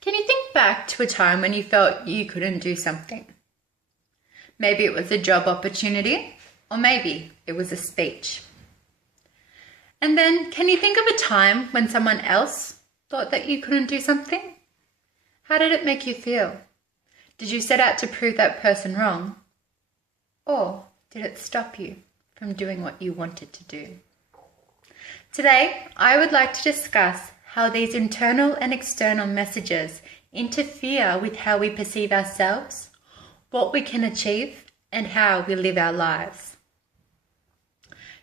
Can you think back to a time when you felt you couldn't do something? Maybe it was a job opportunity, or maybe it was a speech. And then, can you think of a time when someone else thought that you couldn't do something? How did it make you feel? Did you set out to prove that person wrong? Or did it stop you from doing what you wanted to do? Today, I would like to discuss how these internal and external messages interfere with how we perceive ourselves, what we can achieve, and how we live our lives.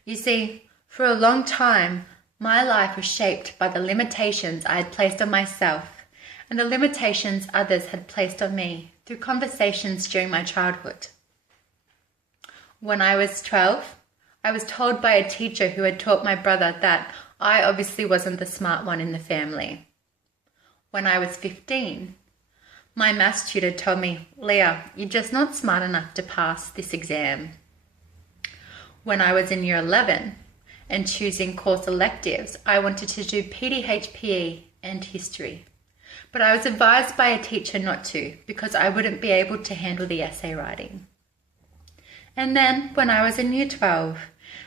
You see, for a long time, my life was shaped by the limitations I had placed on myself and the limitations others had placed on me through conversations during my childhood. When I was 12, I was told by a teacher who had taught my brother that I obviously wasn't the smart one in the family. When I was 15, my maths tutor told me, "Leah, you're just not smart enough to pass this exam." When I was in year 11 and choosing course electives, I wanted to do PDHPE and history. But I was advised by a teacher not to because I wouldn't be able to handle the essay writing. And then when I was in year 12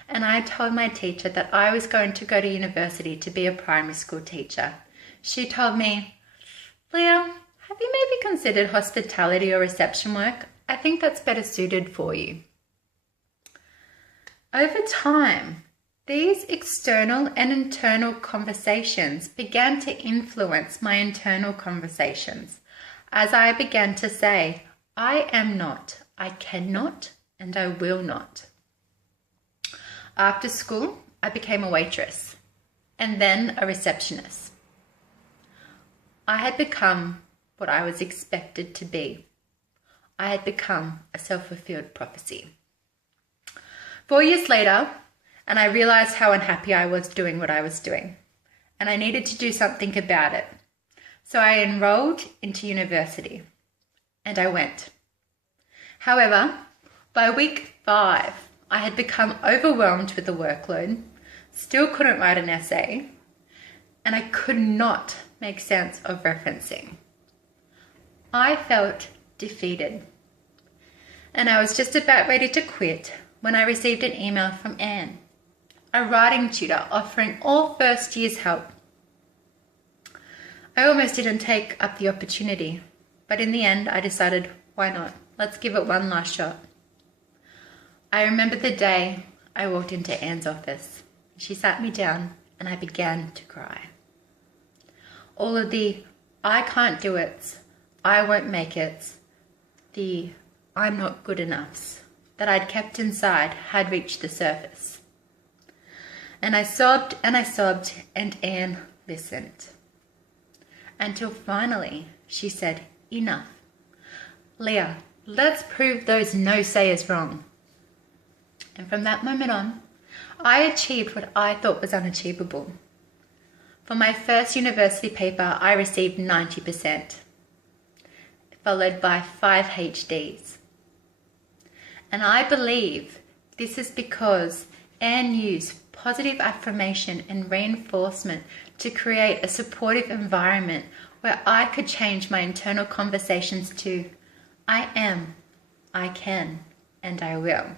and I told my teacher that I was going to go to university to be a primary school teacher, she told me, "Leah, have you maybe considered hospitality or reception work? I think that's better suited for you." Over time, these external and internal conversations began to influence my internal conversations as I began to say, "I am not, I cannot, and I will not." After school, I became a waitress and then a receptionist. I had become what I was expected to be. I had become a self-fulfilled prophecy. 4 years later, and I realized how unhappy I was doing what I was doing, and I needed to do something about it. So I enrolled into university, and I went. However, by week 5, I had become overwhelmed with the workload, still couldn't write an essay, and I could not make sense of referencing. I felt defeated, and I was just about ready to quit when I received an email from Anne, a writing tutor offering all first years help. I almost didn't take up the opportunity, but in the end I decided, why not? Let's give it one last shot. I remember the day I walked into Anne's office. She sat me down and I began to cry. All of the "I can't do it," "I won't make it," the "I'm not good enoughs" that I'd kept inside had reached the surface. And I sobbed and I sobbed, and Anne listened. Until finally she said, "Enough. Leah, let's prove those no-sayers wrong." And from that moment on, I achieved what I thought was unachievable. For my first university paper, I received 90%, followed by 5 HDs. And I believe this is because Anne used positive affirmation and reinforcement to create a supportive environment where I could change my internal conversations to "I am, I can, and I will."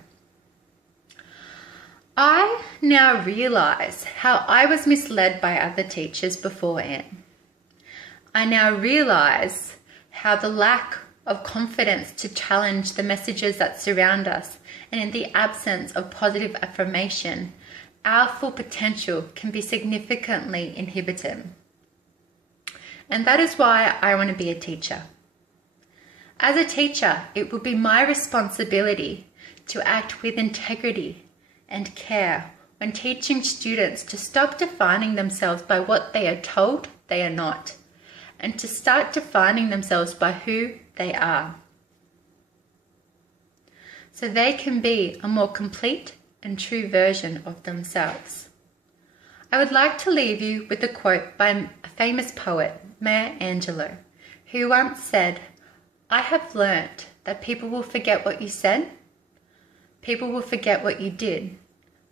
I now realize how I was misled by other teachers before Anne. I now realize how the lack of confidence to challenge the messages that surround us, and in the absence of positive affirmation, our full potential can be significantly inhibited. And that is why I want to be a teacher. As a teacher, it will be my responsibility to act with integrity and care when teaching students to stop defining themselves by what they are told they are not, and to start defining themselves by who they are, so they can be a more complete and true version of themselves. I would like to leave you with a quote by a famous poet, Maya Angelou, who once said, "I have learnt that people will forget what you said, people will forget what you did,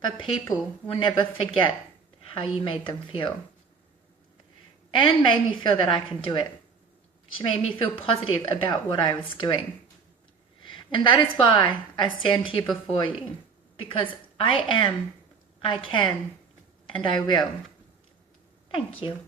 but people will never forget how you made them feel." Anne made me feel that I can do it. She made me feel positive about what I was doing. And that is why I stand here before you, because I am, I can, and I will. Thank you.